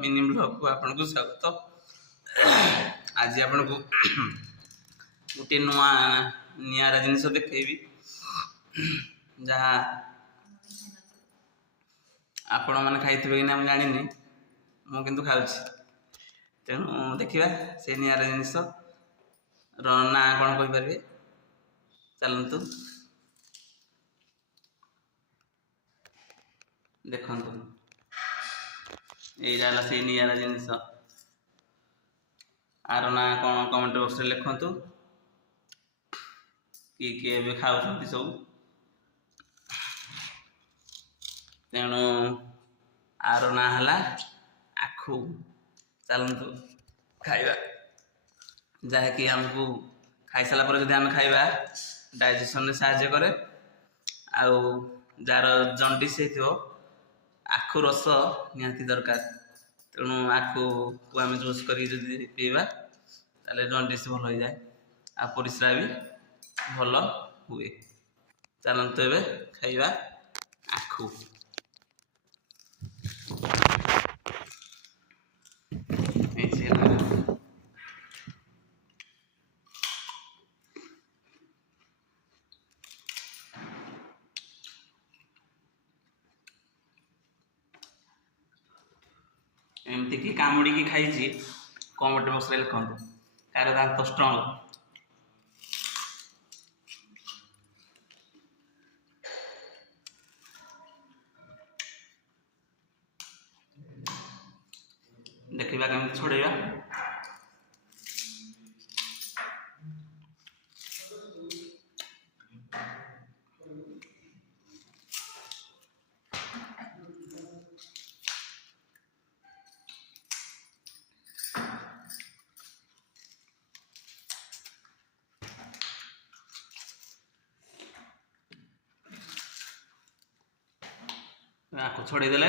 Mini blog को आपको स्वागत। आज आपको गोटे नुआ निरा जिनस देखी जहाँ आपण मैंने खाई कि ना जानी मु कि खाऊँ तेणु देखा से निरा जिनस ना कौन कहींपारे चलतु देखु यही से निरा जिनस आर ना कौन कमेंट बॉक्स रे लिखतु किए खाऊ सब तेणु आर ना है आखु चलतु खाइबा जहाँकि आमको खाई सारा पर जब आम खाइबा डाइजेशन साहाय्य करे आउ जार जंडिस हो आखु रस निहाती दरकार तेणु आखु को आम जूस कर पीवा ताले जंडिस भल हो जाए आ परिस्रा भी भल हुए। चलतु एबे खाइबा आखु। एमती कि कामुड़ी की खाई कमेंट बॉक्स रे लिखतु कार दांत स्ट्रंग देखा केमती छोड़ेगा आखु छड़ेदेले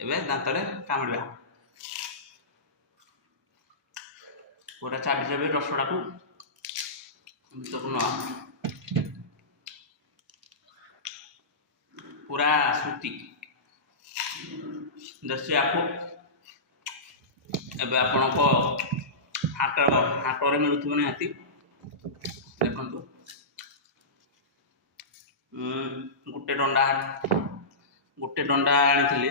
एवं दांत कामुड़ा पूरा चाबी चाबी रसड़ा को भर न पूरा सूती देसी आखु एवं आपण हाट मिलूँ निहाती देखु गोटे डंडा आनी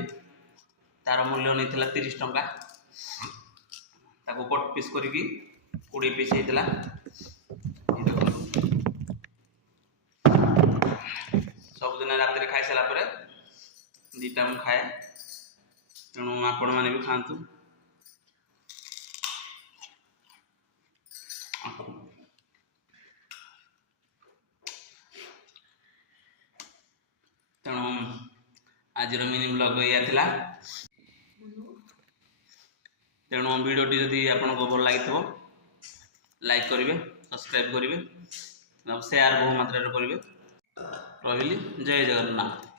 तार मूल्य नहीं 30 टंका ताको कट पीस करके 20 पीस होता सबुदिन रात खाई सारा दीटा मु खाए तेणु आपण मैंने भी खातु। तेणु आज मिनी ब्लॉग या तेणु वीडियोटी जदि आपको भल लगी लाइक करेंगे सब्सक्राइब करेंगे शेयर बहु मात्रा करेंगे। रही जय जगन्नाथ।